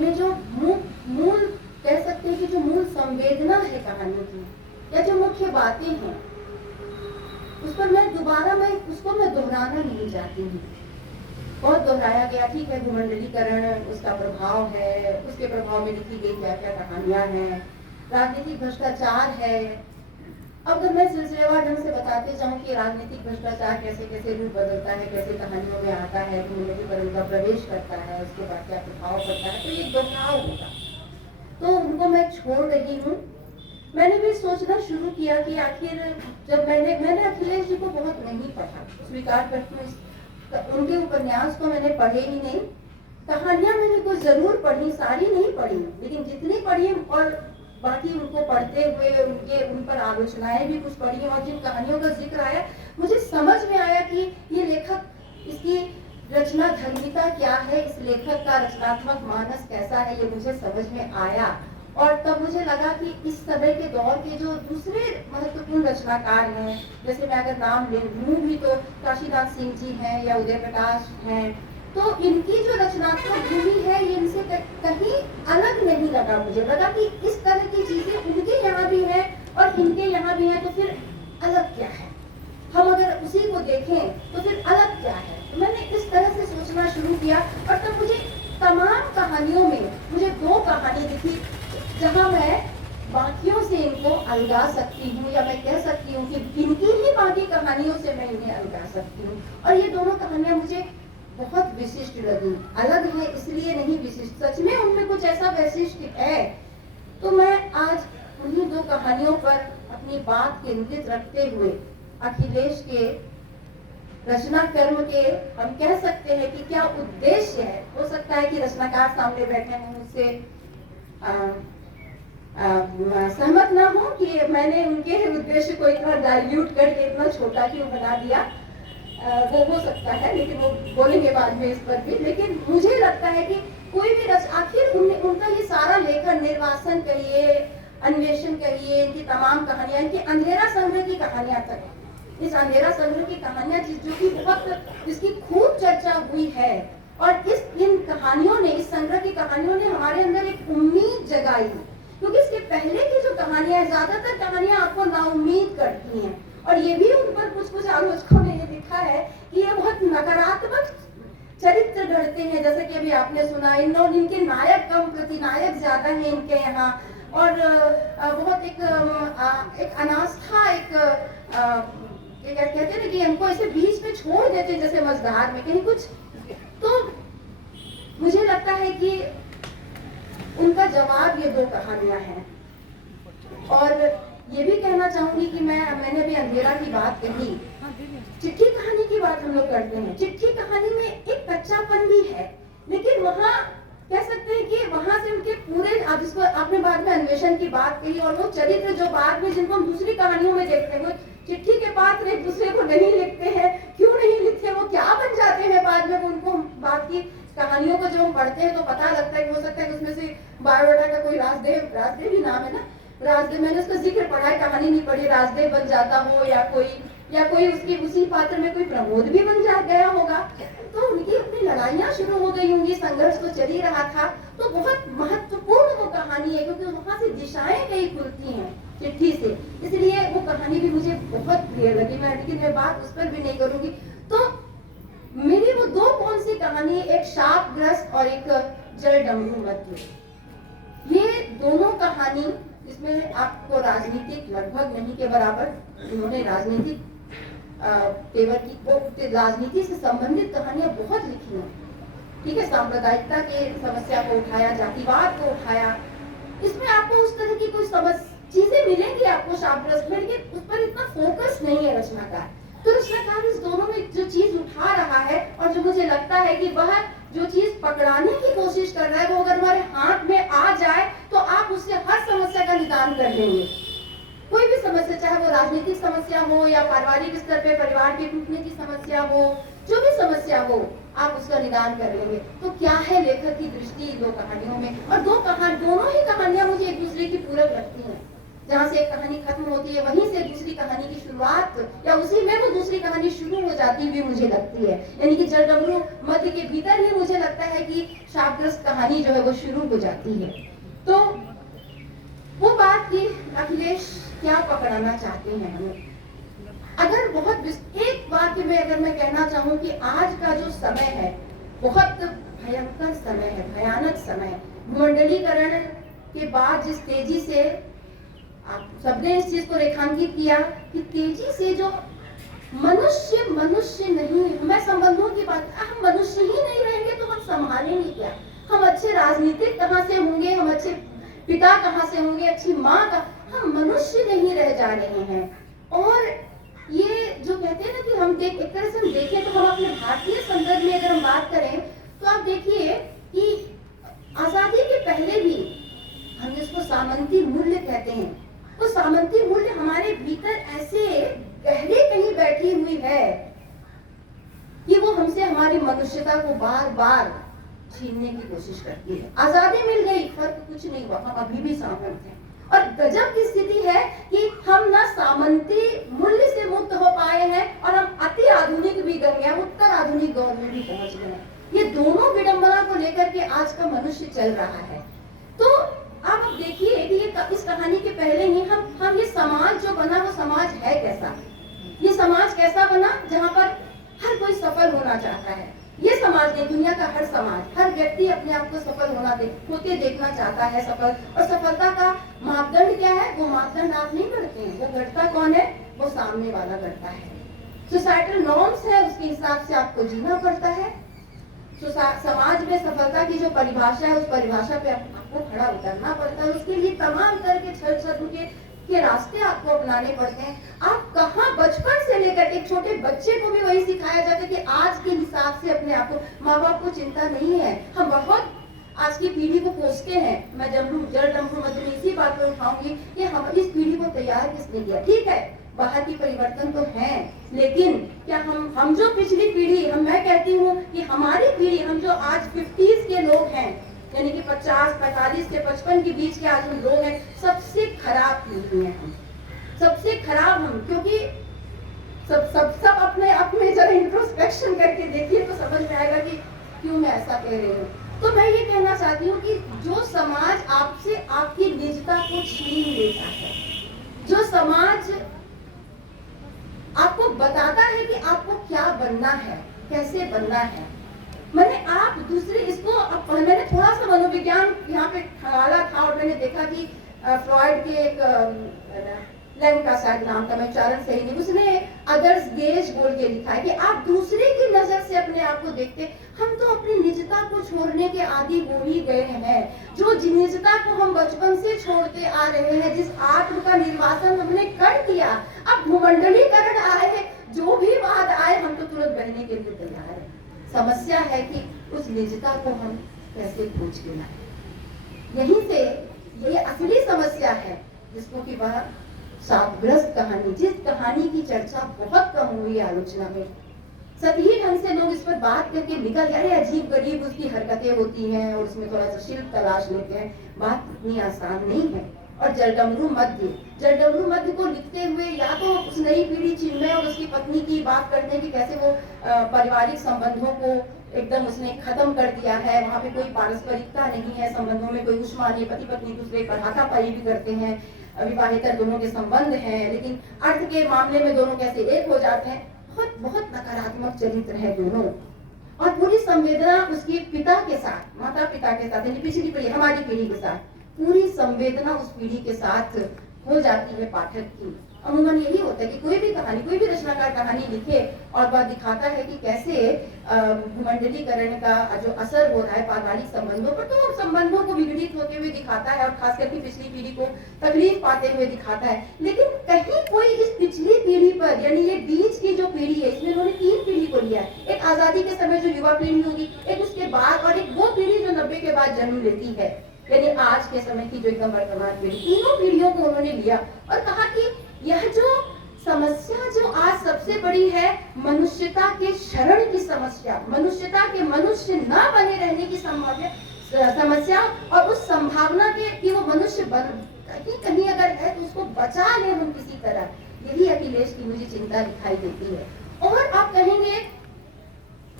में जो मूल कह सकते हैं कि जो मूल संवेदना है कहानी की, या जो मुख्य बातें हैं, उस पर मैं उसको दोहराना नहीं चाहती हूँ। बहुत दोहराया गया, ठीक है, भूमंडलीकरण उसका प्रभाव है, उसके प्रभाव में लिखी गई क्या क्या कहानियां हैं, राजनीतिक भ्रष्टाचार है। अगर मैं सिलसिलेवार ढंग से बताते जाऊं कि राजनीतिक भ्रष्टाचार कैसे कैसे रूप बदलता है, कैसे कहानियों में आता है, भूमंडलीकरण का प्रवेश करता है, उसके बाद क्या प्रभाव पड़ता है, तो ये दोहराव होगा, तो उनको मैं छोड़ रही हूँ। मैंने भी सोचना शुरू किया कि आखिर जब मैंने अखिलेश जी को बहुत नहीं पढ़ा, स्वीकार करती हूँ, उनके उपन्यास को मैंने पढ़े ही नहीं। कहानियां मैंने कुछ जरूर पढ़ी, सारी नहीं पढ़ी, लेकिन जितनी पढ़ी और बाकी उनको पढ़ते हुए उन पर आलोचनाएं भी कुछ पढ़ी, और जिन कहानियों का जिक्र आया, मुझे समझ में आया कि ये लेखक, इसकी रचना धर्मिता क्या है, इस लेखक का रचनात्मक मानस कैसा है, ये मुझे समझ में आया। और तब मुझे लगा कि इस समय के दौर के जो दूसरे महत्वपूर्ण रचनाकार हैं, जैसे मैं अगर नाम लूँ भी तो काशीनाथ सिंह जी हैं या उदय प्रकाश हैं, तो इनकी जो रचनात्मक भूमि है ये इनसे कहीं अलग नहीं लगा। मुझे लगा कि इस तरह की चीजें उनके यहाँ भी है और इनके यहाँ भी है, तो फिर अलग क्या है? हम अगर उसी को देखें तो फिर अलग क्या है? तो मैंने इस तरह से सोचना शुरू किया, और तब मुझे तमाम कहानियों में मुझे 2 कहानी दिखी जहां मैं बाकियों से इनको अलगा सकती हूँ, या मैं कह सकती हूँ कि इनकी ही बाकी कहानियों से मैं इन्हें अलगा सकती हूँ। और ये दोनों कहानियां मुझे बहुत विशिष्ट लगी। अलग है इसलिए नहीं, विशिष्ट, सच में उनमें कुछ ऐसा वैशिष्ट है। तो मैं आज उन्हीं 2 कहानियों पर अपनी बात केंद्रित रखते हुए अखिलेश के रचना कर्म के, हम कह सकते हैं कि क्या उद्देश्य है, हो सकता है कि रचनाकार सामने बैठे हैं मुझसे सहमत ना हो कि मैंने उनके उद्देश्य को इतना डाइल्यूट करके इतना छोटा क्यों बना दिया, वो हो सकता है, लेकिन वो बोलेंगे बाद में इस पर भी। लेकिन मुझे लगता है कि कोई भी आखिर उनका ये सारा लेखन, निर्वासन कहिए, अन्वेषण कहिए, इनकी तमाम कहानियां, इनकी अंधेरा संग्रह की कहानियां तक, इस अंधेरा संग्रह की कहानियां जो कि बहुत, जिसकी खूब चर्चा हुई है, और इन कहानियों ने, इस संग्रह की कहानियों ने हमारे अंदर एक उम्मीद जगाई, क्योंकि इसके पहले की जो कहानियां, ज्यादातर कहानियां आपको नाउम्मीद करती हैं, और ये भी उन पर कुछ आलोचकों ने ये लिखा है कि ये बहुत नकारात्मक चरित्र गढ़ते हैं, जैसे कि अभी आपने सुना, इनके नायक कम, प्रतिनायक ज्यादा है इनके यहाँ, और बहुत एक अनास्था, कहते हैं ना कि हमको ऐसे बीच में छोड़ देते हैं जैसे मझधार में कहीं कुछ। तो मुझे लगता है कि उनका जवाब ये 2 कहानियां हैं। और ये भी कहना चाहूंगी कि मैंने भी अंधेरा की बात कही, चिट्ठी कहानी की बात हम लोग करते हैं, चिट्ठी कहानी में एक कच्चापन भी है, लेकिन वहां कह सकते हैं कि वहां से उनके पूरे, जिसको आपने बाद में अन्वेषण की बात कही, और वो चरित्र जो बाद में, जिनको हम दूसरी कहानियों में देखते हैं, वो चिट्ठी के पात्र एक दूसरे को नहीं लिखते हैं, क्यों नहीं लिखते, वो क्या बन जाते हैं बाद में, उनको बात की कहानियों को जब हम पढ़ते हैं तो पता लगता है कि हो सकता है कि उसमें से बायोडाटा का कोई राजदेव ही नाम है ना, राजदेव, मैंने उसका जिक्र पढ़ा है, कहानी नहीं पढ़ी, राजदेव बन जाता हो, या कोई उसकी उसी पात्र में कोई प्रमोद भी बन गया होगा, तो उनकी अपनी लड़ाइयां शुरू हो गई होंगी, संघर्ष तो चल ही रहा था। तो बहुत महत्वपूर्ण वो कहानी है, क्योंकि वहां से दिशाएं कई खुलती हैं चिट्ठी से, इसलिए वो कहानी भी मुझे बहुत प्रिय लगी। लेकिन मैं बात उस पर भी नहीं करूंगी। तो मेरी वो 2 कौन सी कहानी, एक शापग्रस्त और एक जलडमरू मध्य, ये दोनों कहानी, इसमें आपको राजनीतिक लगभग नहीं के बराबर, उन्होंने राजनीतिक तेवर की, वो राजनीति से संबंधित कहानियां बहुत लिखी हैं, ठीक है, सांप्रदायिकता के समस्या को उठाया, जातिवाद को उठाया, इसमें आपको उस तरह की कोई चीजें मिलेंगी आपको शापग्रस्त में, लेकिन उस पर इतना फोकस नहीं है रचनाकार। तो रचनाकार इस दोनों में जो चीज उठा रहा है, और जो मुझे लगता है कि वह जो चीज पकड़ाने की कोशिश कर रहा है, वो अगर हमारे हाथ में आ जाए तो आप उससे हर समस्या का निदान कर लेंगे। कोई भी समस्या, चाहे वो राजनीतिक समस्या हो या पारिवारिक स्तर पे परिवार के टूटने की समस्या हो, जो भी समस्या हो, आप उसका निदान कर लेंगे। तो क्या है लेखक की दृष्टि 2 कहानियों में, और दोनों ही कहानियां मुझे एक दूसरे की पूरक लगती हैं। जहाँ से एक कहानी खत्म होती है वहीं से दूसरी कहानी की शुरुआत या उसी में वो दूसरी कहानी शुरू हो जाती हुई मुझे लगती है। यानी कि जलडमरू मध्य के भीतर ही मुझे लगता है कि शापग्रस्त कहानी जो है वो शुरू हो जाती है। तो वो बात की अखिलेश क्या पकड़ाना चाहते हैं हमें, अगर बहुत एक वाक्य में अगर मैं कहना चाहूँ कि आज का जो समय है बहुत भयंकर समय है, भयानक समय। भूमंडलीकरण के बाद जिस तेजी से आप सबने इस चीज को रेखांकित किया कि तेजी से जो मनुष्य नहीं, मैं संबंधों की बात, हम मनुष्य ही नहीं रहेंगे तो हम संभालेंगे क्या? हम अच्छे राजनीतिक कहाँ से होंगे, हम अच्छे पिता कहाँ से होंगे, अच्छी माँ का, हम मनुष्य नहीं रह जा रहे हैं। और ये जो कहते हैं ना कि हम एक तरह से हम देखें तो हम अपने भारतीय संदर्भ में अगर हम बात करें तो आप देखिए कि आजादी के पहले भी हम जिसको सामंती मूल्य कहते हैं, वो सामंती मूल्य हमारे भीतर ऐसे गहरे कहीं बैठी हुई है कि वो हमसे हमारी मनुष्यता को बार बार छीनने की कोशिश करती है। आजादी मिल गई, फर्क कुछ नहीं हुआ, हम अभी भी सामंत हैं। और गजब की स्थिति है कि हम ना सामंती मूल्य से मुक्त हो पाए हैं और हम अति आधुनिक भी गए हैं, उत्तर आधुनिक दौर में भी पहुंच गए हैं। ये दोनों विडंबना को लेकर के आज का मनुष्य चल रहा है। तो अब आप देखिए कि ये इस कहानी के पहले ही हम ये समाज जो बना वो समाज है कैसा, ये समाज कैसा बना जहाँ पर हर कोई सफल होना चाहता है। ये समाज नहीं, दुनिया का हर समाज, हर व्यक्ति अपने आप को सफल होते देखना चाहता है, सफल। और सफलता का मापदंड क्या है? वो मापदंड आप नहीं गढ़ते हैं, वो गढ़ता कौन है? वो सामने वाला गढ़ता है। सोसाइटल नॉर्म्स है, उसके हिसाब से आपको जीना पड़ता है। समाज में सफलता की जो परिभाषा है उस परिभाषा पे आपको खड़ा उतरना पड़ता है। उसके लिए तमाम तरह के छल छद्म के रास्ते आपको अपनाने पड़ते हैं। आप कहाँ बचपन से लेकर एक छोटे बच्चे को भी वही सिखाया जाता है कि आज के हिसाब से अपने आप को, माँ बाप को चिंता नहीं है। हम बहुत आज की पीढ़ी को कोसते हैं। मैं जलडमरू मध्य में इसी बात पर उठाऊंगी कि हम इस पीढ़ी को तैयार किसने किया? ठीक है, बाहर की परिवर्तन तो है, लेकिन क्या हम जो पिछली पीढ़ी, मैं कहती हूँ कि हमारी पीढ़ी, हम जो आज 50s के लोग हैं, यानी कि 50, 45 से 55 के बीच के आज हम लोग हैं, सबसे खराब पीढ़ी है हम, सबसे खराब हम। क्योंकि सब अपने जरा इंट्रोस्पेक्शन करके देखिए तो समझ में आएगा कि क्यों मैं ऐसा कह रही हूँ। तो मैं ये कहना चाहती हूँ कि जो समाज आपसे आपकी निजता को छीन लेता है, जो समाज आपको बताता है कि आपको क्या बनना है, कैसे बनना है, मैंने आप दूसरे इसको मैंने थोड़ा सा मनोविज्ञान यहाँ पे खंगाला था और मैंने देखा कि फ्रॉइड के एक लैंग का शायद नाम था, मैं उच्चारण सही नहीं, उसने अदर्स गेज बोल के लिखा है कि आप दूसरे की नजर से अपने आप को देखते। हम तो अपनी निजता को छोड़ने के आदी हो ही गए हैं। जो निजता को हम बचपन से छोड़ते आ रहे हैं, जिस आत्म का निर्वासन हमने कर दिया, अब भूमंडलीकरण आए, जो भी वाद आए, हम तो तुरंत बहने के लिए तैयार है। समस्या है कि उस निजता को हम कैसे खोज के लाए। यहीं से ये असली समस्या है जिसको कि वह शापग्रस्त कहानी, जिस कहानी की चर्चा बहुत कम हुई आलोचना में, सही ढंग से लोग इस पर बात करके निकल जाए, अजीब गरीब उसकी हरकतें होती हैं और उसमें थोड़ा सा शिल्प तलाश लेते हैं, बात इतनी आसान नहीं है। और जलडमरू मध्य को लिखते हुए या तो उस नई पीढ़ी चिन्मय और उसकी पत्नी की बात करते हैं कि कैसे वो पारिवारिक संबंधों को एकदम उसने खत्म कर दिया है, वहाँ पे कोई पारस्परिकता नहीं है, संबंधों में कोई उष्मा नहीं, पति पत्नी दूसरे पर हाथापाई भी करते हैं, विवाहेतर दोनों के संबंध हैं, लेकिन अर्थ के मामले में दोनों कैसे एक हो जाते हैं। बहुत नकारात्मक चरित्र है दोनों। और पूरी संवेदना उसके पिता के साथ, माता पिता के साथ, यानी पिछली पीढ़ी, हमारी पीढ़ी के साथ, पूरी संवेदना उस पीढ़ी के साथ हो जाती है पाठक की। अमूमन यही होता है कि कोई भी कहानी, कोई भी रचनाकार कहानी लिखे और वह दिखाता है कि कैसे भूमंडलीकरण का जो असर हो रहा है पारिवारिक संबंधों पर, तो संबंधों को विघटित होते हुए दिखाता है और खास करके पिछली पीढ़ी को तकलीफ पाते हुए दिखाता है। लेकिन कहीं कोई इस पिछली पीढ़ी पर, यानी ये बीच की जो पीढ़ी है, इसमें उन्होंने 3 पीढ़ी को लिया है। एक आजादी के समय जो युवा पीढ़ी होगी, एक उसके बाद, और एक वो पीढ़ी जो 90 के बाद जन्म लेती है, यानी आज के समय की जो एकदम वर्तमान पीढ़ी, तीनों पीढ़ियों को उन्होंने लिया और कहा कि यह जो समस्या जो आज सबसे बड़ी है, मनुष्यता के शरण की समस्या, मनुष्यता के मनुष्य न बने रहने की समस्या और उस संभावना के कि वो मनुष्य कहीं कहीं अगर है तो उसको बचा ले हम किसी तरह। यही अखिलेश की मुझे चिंता दिखाई देती है। और आप कहेंगे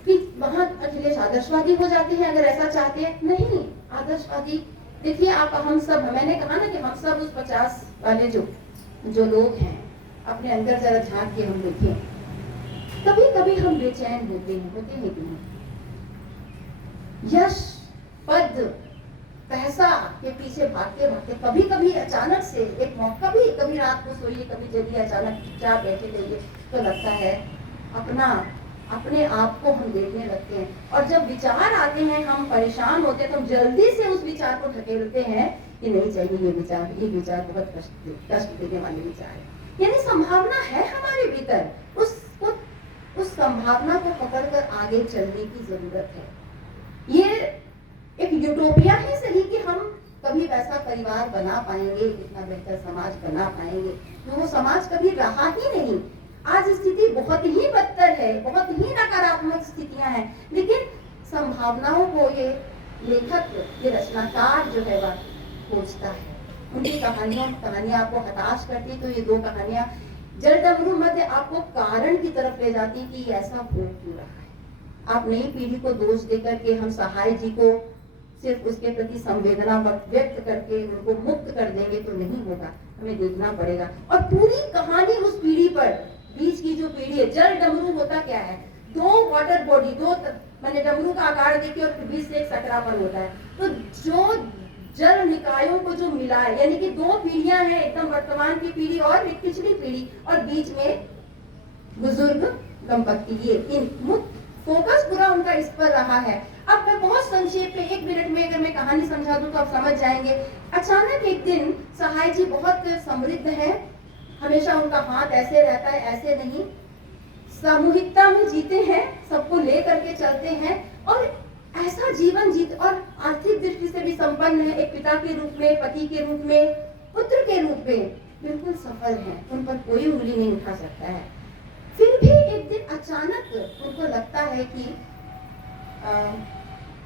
कि वहां अखिलेश आदर्शवादी हो जाते हैं अगर ऐसा चाहते हैं। नहीं, आदर्शवादी देखिए आप, हम सब, मैंने कहा ना कि हम सब उस 50 वाले जो लोग हैं, अपने अंदर जरा झांक के हम देखें, कभी कभी हम बेचैन होते हैं कि नहीं? यश, पद, पैसा के पीछे भागते भागते कभी कभी अचानक से एक मौका, कभी रात को सोइए, कभी जल्दी अचानक चुपचाप बैठे रहिए तो लगता है अपने आप को हम देखने लगते हैं। और जब विचार आते हैं हम परेशान होते हैं तो हम जल्दी से उस विचार को धकेलते हैं कि नहीं चाहिए ये विचार बहुत कष्ट देने वाले विचार है। यानी संभावना है हमारे भीतर, उस संभावना को पकड़कर आगे चलने की जरूरत है। ये एक यूटोपिया ही सही कि हम कभी वैसा परिवार बना पाएंगे, इतना बेहतर समाज बना पाएंगे, तो वो समाज कभी रहा ही नहीं। आज स्थिति बहुत ही बदतर है, बहुत ही नकारात्मक स्थितियां हैं, लेकिन संभावनाओं को ये लेखक, ये रचनाकार जो है वह खोजता है। उनकी कहानियां आपको हताश करती, तो ये 2 कहानियां जलडमरू मध्य आपको कारण की तरफ ले जाती कि ऐसा हो क्यों रहा है। आप नई पीढ़ी को दोष देकर के हम सहाय जी को सिर्फ उसके प्रति संवेदना व्यक्त करके उनको मुक्त कर देंगे तो नहीं होगा, हमें देखना पड़ेगा। और पूरी कहानी उस पीढ़ी पर, बीच की जो पीढ़ी है, जल डमरू होता क्या है, 2 वाटर बॉडी, 2 मैंने डमरू का आकार देखिए और बीच से एक सकरापन होता है, तो जो जल निकायों को जो मिला है, यानी कि 2 पीढ़ियां हैं, एकदम वर्तमान की पीढ़ी और एक पिछली पीढ़ी, और बीच में बुजुर्ग दंपत्ति, ये फोकस पूरा उनका इस पर रहा है। अब मैं बहुत संक्षेप में 1 मिनट में अगर मैं कहानी समझा दूं तो आप समझ जाएंगे। अचानक एक दिन सहाय जी बहुत समृद्ध है, हमेशा उनका हाथ ऐसे रहता है, ऐसे नहीं, सामूहिकता में जीते हैं, सबको ले करके चलते हैं और ऐसा जीवन जीते, और आर्थिक दृष्टि से भी संपन्न है, एक पिता के रूप में, पति के रूप में, पुत्र के रूप में बिल्कुल सफल है, उन पर कोई उंगली नहीं उठा सकता है। फिर भी एक दिन अचानक उनको लगता है कि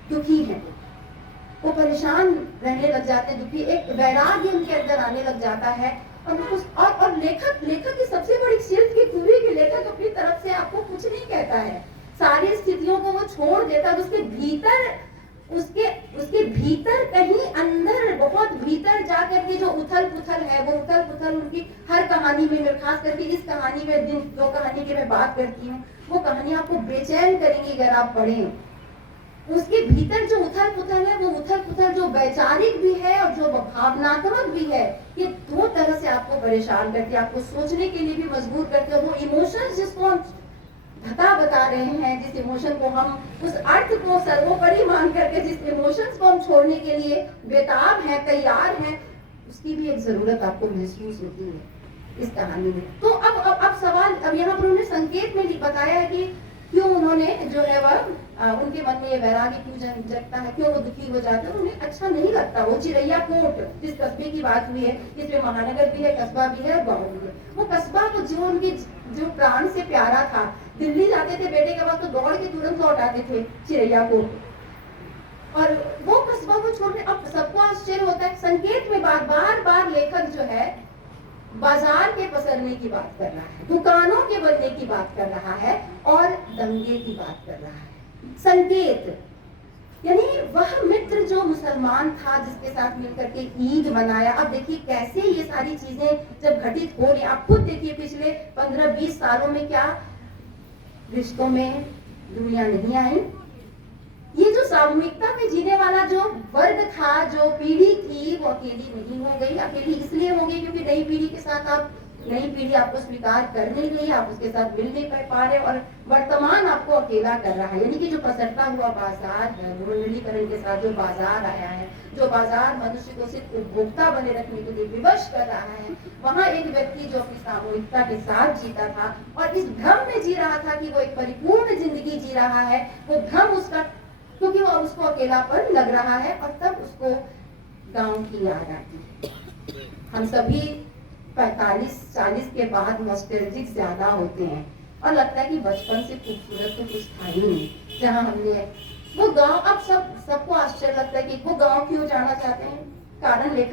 दुखी है, वो परेशान रहने लग जाते हैं, दुखी, एक वैराग्य उनके अंदर आने लग जाता है। और लेखक की सबसे बड़ी शिल्प की खूबी कि लेखक अपनी तरफ से आपको कुछ नहीं कहता है, सारी स्थितियों को वो छोड़ देता है। उसके भीतर कहीं अंदर, बहुत भीतर जाकर के जो उथल पुथल है, वो उथल पुथल उनकी हर कहानी में, खास करके इस कहानी में, 2 कहानी की मैं बात करती हूँ, वो कहानी आपको बेचैन करेंगी अगर आप पढ़ें। उसके भीतर जो उथल पुथल है, वो उथल पुथल जो वैचारिक भी है और जो भावनात्मक भी है, ये 2 तरह से आपको परेशान करती है, आपको सोचने के लिए भी मजबूर करती है। वो इमोशंस जिसको हम बता रहे हैं, जिस इमोशन को हम, उस अर्थ को सर्वोपरि मान करके जिस इमोशंस को हम छोड़ने के लिए बेताब हैं, तैयार हैं, उसकी भी एक जरूरत आपको महसूस होती है इस कहानी में। तो अब सवाल, अब यहाँ पर उन्होंने संकेत में बताया है कि क्यों उन्होंने जो है वह उनके मन में ये वैराग्य क्यों जगता है, क्यों वो दुखी हो जाते हैं, उन्हें अच्छा नहीं लगता। वो चिरैया कोट जिस कस्बे की बात हुई है, इसमें महानगर भी है, कस्बा भी है और गाँव भी है, वो कस्बा को जो उनकी जो प्राण से प्यारा था, दिल्ली जाते थे बेटे के बाद तो दौड़ के तुरंत लौट आते थे चिरैया कोट, और वो कस्बा को छोड़ने, अब सबको आश्चर्य होता है। संकेत में बार लेखक जो है बाजार के पसरने की बात कर रहा है, दुकानों के बनने की बात कर रहा है और दंगे की बात कर रहा है। संकेत यानी वह मित्र जो मुसलमान था, जिसके साथ मिलकर के ईद मनाया। अब देखिए कैसे ये सारी चीजें जब घटित हो रही, आप खुद देखिए पिछले 15-20 सालों में क्या रिश्तों में दूरियां नहीं आई। ये जो सामूहिकता में जीने वाला जो वर्ग था, जो पीढ़ी थी, वो अकेली नहीं हो गई। अकेली इसलिए हो गई क्योंकि नई पीढ़ी के साथ नई पीढ़ी आपको स्वीकार कर नहीं रही, आप उसके साथ मिल नहीं पा रहे, और वर्तमान आपको अकेला कर रहा है। यानी कि जो पसरता हुआ बाजार है, मनोरंजीकरण के साथ जो बाजार आया है, जो बाजार मनुष्य को सिर्फ उपभोक्ता बने रखने के लिए विवश कर रहा है, वहाँ एक व्यक्ति जो अपनी सामूहिकता के साथ जीता था और इस भ्रम में जी रहा था कि वो एक परिपूर्ण जिंदगी जी रहा है, वो भ्रम उसका, क्योंकि वो उसको अकेलापन लग रहा है, और तब उसको गांव की याद आती है। हम सभी 45-40 के बाद नॉस्टैल्जिक ज्यादा होते हैं और लगता है कि बचपन से खूबसूरत तो कुछ था ही नहीं, जहाँ हमने वो गांव, अब सबको आश्चर्य लगता है कि वो गांव क्यों जाना चाहते हैं। कारण लेखक